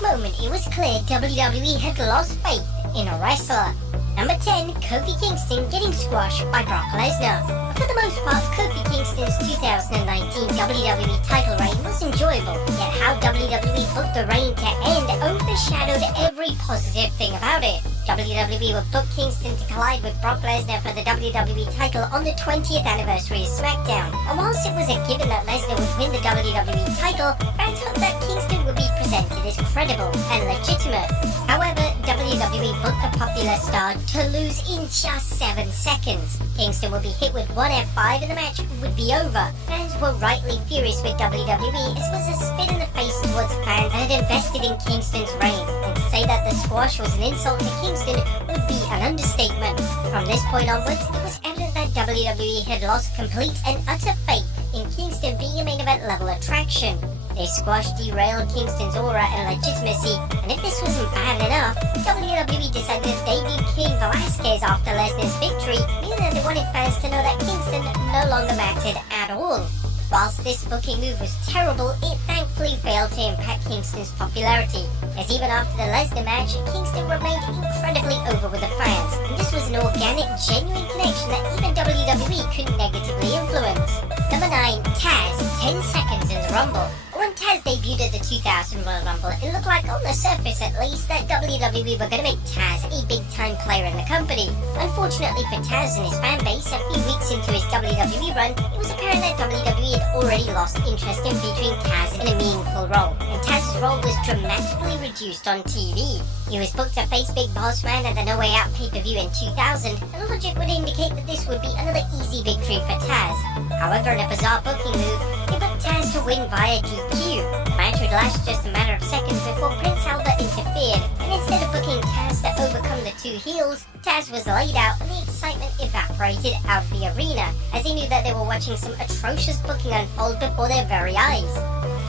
this moment, it was clear WWE had lost faith in a wrestler. Number 10, Kofi Kingston getting squashed by Brock Lesnar. For the most part, Kofi Kingston's 2019 WWE title reign was enjoyable, yet how WWE booked the reign to end overshadowed every positive thing about it. WWE would book Kingston to collide with Brock Lesnar for the WWE title on the 20th anniversary of SmackDown. And whilst it was a given that Lesnar would win the WWE title, fans hoped that Kingston would be presented as credible and legitimate. However, WWE booked the popular star to lose in just 7 seconds. Kingston would be hit with one F5 and the match would be over. Fans were rightly furious with WWE as it was a spit in the face towards fans that had invested in Kingston's reign. And to say that the squash was an insult to Kingston would be an understatement. From this point onwards, it was evident that WWE had lost complete and utter faith in Kingston being a main event level attraction. They squashed derailed Kingston's aura and legitimacy, and if this wasn't bad enough, WWE decided to debut King Velasquez after Lesnar's victory, meaning that they wanted fans to know that Kingston no longer mattered at all. Whilst this booking move was terrible, it thankfully failed to impact Kingston's popularity, as even after the Lesnar match, Kingston remained incredibly over with the fans, and this was an organic, genuine connection that even WWE couldn't negatively influence. Number 9, Taz, 10 seconds in the Rumble. When Taz debuted at the 2000 Royal Rumble, it looked like, on the surface at least, that WWE were going to make Taz a big-time player in the company. Unfortunately for Taz and his fanbase, a few weeks into his WWE run, it was apparent that WWE had already lost interest in featuring Taz in a meaningful role, and Taz's role was dramatically reduced on TV. He was booked to face Big Boss Man at the No Way Out pay-per-view in 2000, and logic would indicate that this would be another easy victory for Taz. However, in a bizarre booking move, they booked Taz to win via DQ. The match would last just a matter of seconds before Prince Albert interfered, and instead of booking Taz to overcome the two heels, Taz was laid out and the excitement evaporated out of the arena, as he knew that they were watching some atrocious booking unfold before their very eyes.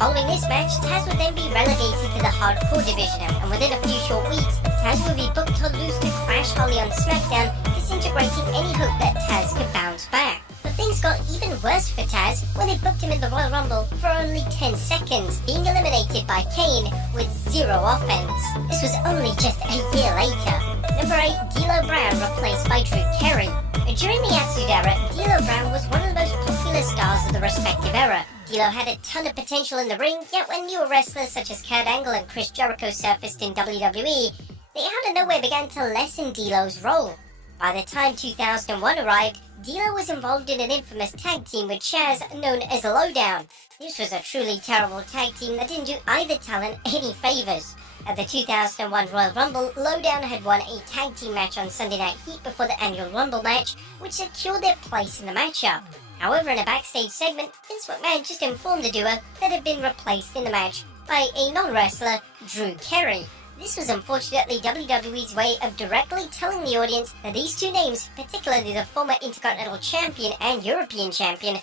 Following this match, Taz would then be relegated to the hardcore division, and within a few short weeks, Taz would be booked to lose to Crash Holly on SmackDown, disintegrating any hope that Taz could bounce back. But things got even worse for Taz when they booked him in the Royal Rumble for only 10 seconds, being eliminated by Kane with 0 offense. This was only just a year later. Number 8, D'Lo Brown replaced by Drew Carey. During the Attitude Era, D'Lo Brown was one of the most popular stars of the respective era. D'Lo had a ton of potential in the ring, yet when newer wrestlers such as Kurt Angle and Chris Jericho surfaced in WWE, they out of nowhere began to lessen D'Lo's role. By the time 2001 arrived, D'Lo was involved in an infamous tag team with Chaz known as Lowdown. This was a truly terrible tag team that didn't do either talent any favours. At the 2001 Royal Rumble, Lowdown had won a tag team match on Sunday Night Heat before the annual Rumble match, which secured their place in the matchup. However, in a backstage segment, Vince McMahon just informed the duo that had been replaced in the match by a non-wrestler, Drew Carey. This was unfortunately WWE's way of directly telling the audience that these two names, particularly the former Intercontinental Champion and European Champion,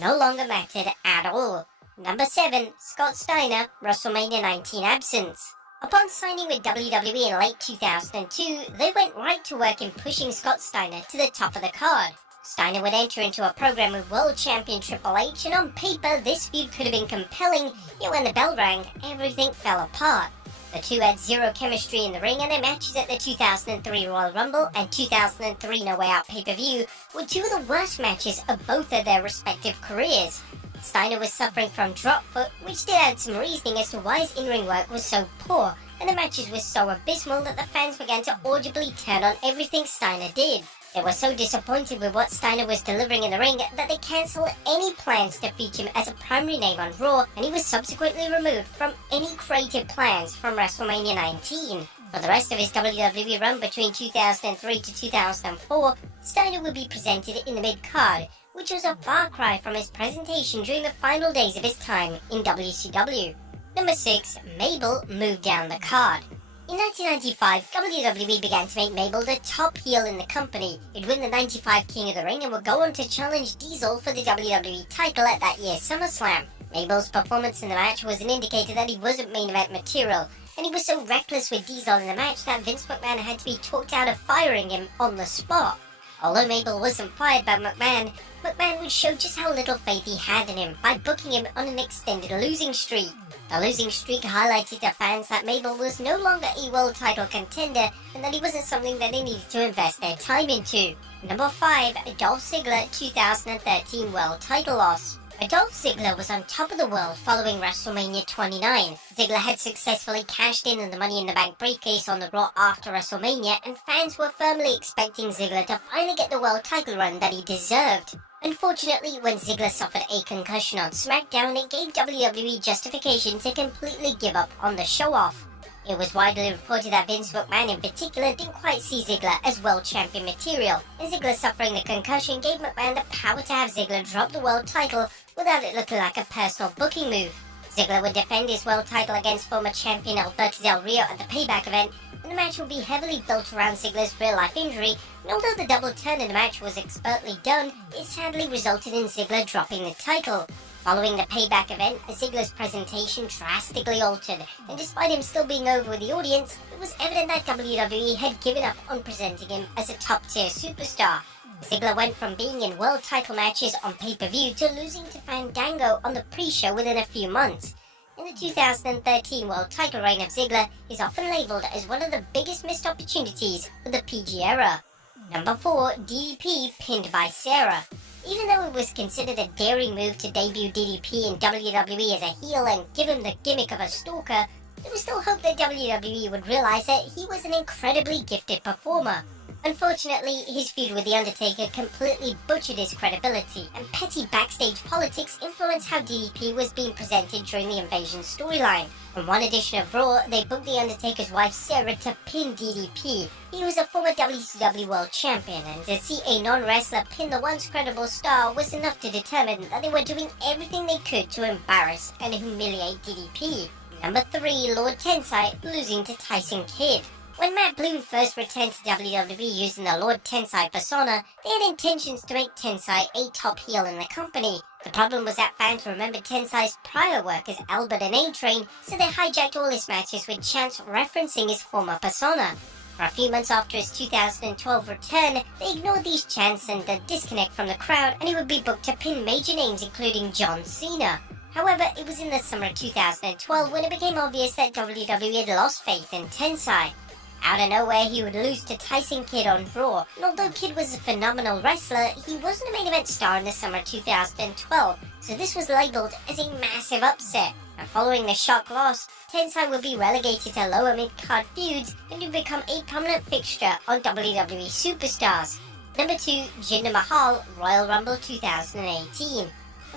no longer mattered at all. Number 7, Scott Steiner, WrestleMania 19 absence. Upon signing with WWE in late 2002, they went right to work in pushing Scott Steiner to the top of the card. Steiner would enter into a program with world champion Triple H, and on paper this feud could have been compelling, yet when the bell rang, everything fell apart. The two had 0 chemistry in the ring, and their matches at the 2003 Royal Rumble and 2003 No Way Out pay-per-view were 2 of the worst matches of both of their respective careers. Steiner was suffering from drop foot, which did add some reasoning as to why his in-ring work was so poor, and the matches were so abysmal that the fans began to audibly turn on everything Steiner did. They were so disappointed with what Steiner was delivering in the ring that they cancelled any plans to feature him as a primary name on Raw, and he was subsequently removed from any creative plans from WrestleMania 19. For the rest of his WWE run between 2003 to 2004, Steiner would be presented in the mid-card, which was a far cry from his presentation during the final days of his time in WCW. Number 6, Mabel moved down the card. In 1995, WWE began to make Mabel the top heel in the company. He'd win the 95 King of the Ring and would go on to challenge Diesel for the WWE title at that year's SummerSlam. Mabel's performance in the match was an indicator that he wasn't main event material, and he was so reckless with Diesel in the match that Vince McMahon had to be talked out of firing him on the spot. Although Mabel wasn't fired by McMahon, McMahon would show just how little faith he had in him by booking him on an extended losing streak. The losing streak highlighted to fans that Mabel was no longer a world title contender and that he wasn't something that they needed to invest their time into. Number 5. Dolph Ziggler 2013 world title loss. Dolph Ziggler was on top of the world following WrestleMania 29. Ziggler had successfully cashed in on the Money in the Bank briefcase on the Raw after WrestleMania, and fans were firmly expecting Ziggler to finally get the world title run that he deserved. Unfortunately, when Ziggler suffered a concussion on SmackDown, it gave WWE justification to completely give up on the show-off. It was widely reported that Vince McMahon in particular didn't quite see Ziggler as world champion material, and Ziggler suffering the concussion gave McMahon the power to have Ziggler drop the world title without it looking like a personal booking move. Ziggler would defend his world title against former champion Alberto Del Rio at the Payback event, and the match would be heavily built around Ziggler's real-life injury, and although the double turn in the match was expertly done, it sadly resulted in Ziggler dropping the title. Following the Payback event, Ziggler's presentation drastically altered, and despite him still being over with the audience, it was evident that WWE had given up on presenting him as a top-tier superstar. Ziggler went from being in world title matches on pay-per-view to losing to Fandango on the pre-show within a few months. In the 2013 world title reign of Ziggler is often labelled as one of the biggest missed opportunities of the PG era. Number 4. DDP pinned by Sarah. Even though it was considered a daring move to debut DDP in WWE as a heel and give him the gimmick of a stalker, there was still hope that WWE would realize that he was an incredibly gifted performer. Unfortunately, his feud with The Undertaker completely butchered his credibility, and petty backstage politics influenced how DDP was being presented during the Invasion storyline. On one edition of Raw, they booked The Undertaker's wife Sarah to pin DDP. He was a former WCW World Champion, and to see a non-wrestler pin the once credible star was enough to determine that they were doing everything they could to embarrass and humiliate DDP. Number 3. Lord Tensai losing to Tyson Kidd. When Matt Bloom first returned to WWE using the Lord Tensai persona, they had intentions to make Tensai a top heel in the company. The problem was that fans remembered Tensai's prior work as Albert and A-Train, so they hijacked all his matches with chants referencing his former persona. For a few months after his 2012 return, they ignored these chants and the disconnect from the crowd, and he would be booked to pin major names including John Cena. However, it was in the summer of 2012 when it became obvious that WWE had lost faith in Tensai. Out of nowhere, he would lose to Tyson Kidd on Raw, and although Kidd was a phenomenal wrestler, he wasn't a main event star in the summer of 2012, so this was labelled as a massive upset. And following the shock loss, Tensai would be relegated to lower mid-card feuds and would become a prominent fixture on WWE Superstars. Number 2. Jinder Mahal, Royal Rumble 2018.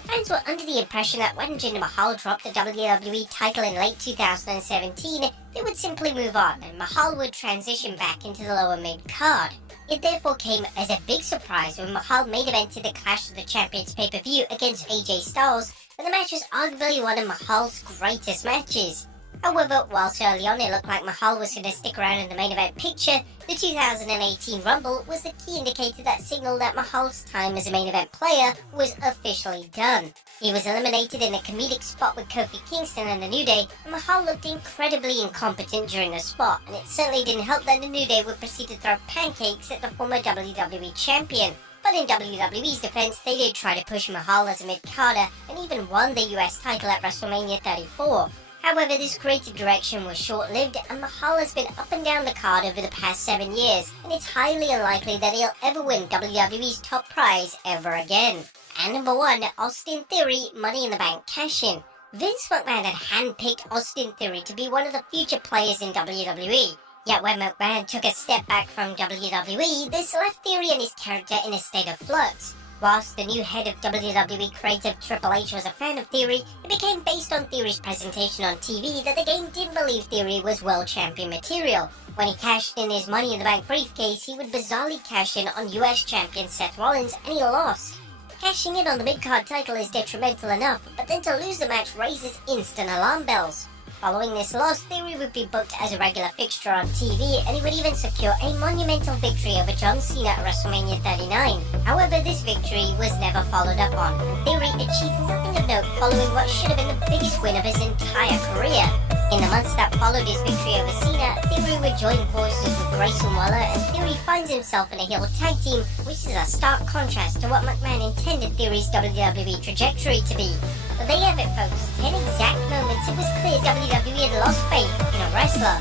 Fans were under the impression that when Jinder Mahal dropped the WWE title in late 2017, they would simply move on and Mahal would transition back into the lower mid-card. It therefore came as a big surprise when Mahal main evented the Clash of the Champions pay-per-view against AJ Styles, and the match was arguably one of Mahal's greatest matches. However, whilst early on it looked like Mahal was going to stick around in the main event picture, the 2018 Rumble was the key indicator that signaled that Mahal's time as a main event player was officially done. He was eliminated in a comedic spot with Kofi Kingston and the New Day, and Mahal looked incredibly incompetent during the spot, and it certainly didn't help that the New Day would proceed to throw pancakes at the former WWE champion. But in WWE's defense, they did try to push Mahal as a mid-carder and even won the US title at WrestleMania 34. However, this creative direction was short-lived, and Mahal has been up and down the card over the past 7 years, and it's highly unlikely that he'll ever win WWE's top prize ever again. And number 1, Austin Theory, Money in the Bank cash-in. Vince McMahon had handpicked Austin Theory to be one of the future players in WWE. Yet when McMahon took a step back from WWE, this left Theory and his character in a state of flux. Whilst the new head of WWE creative Triple H was a fan of Theory, it became based on Theory's presentation on TV that the game didn't believe Theory was world champion material. When he cashed in his Money in the Bank briefcase, he would bizarrely cash in on US champion Seth Rollins, and he lost. Cashing in on the mid-card title is detrimental enough, but then to lose the match raises instant alarm bells. Following this loss, Theory would be booked as a regular fixture on TV, and he would even secure a monumental victory over John Cena at WrestleMania 39. However, this victory was never followed up on, and Theory achieved nothing of note following what should have been the biggest win of his entire career. In the months that followed his victory over Cena, Theory would join forces with Grayson Waller, and Theory finds himself in a heel tag team, which is a stark contrast to what McMahon intended Theory's WWE trajectory to be. But there you have it, folks. 10 exact moments it was clear WWE had lost faith in a wrestler.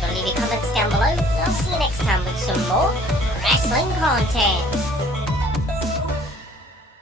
So leave your comments down below, and I'll see you next time with some more wrestling content.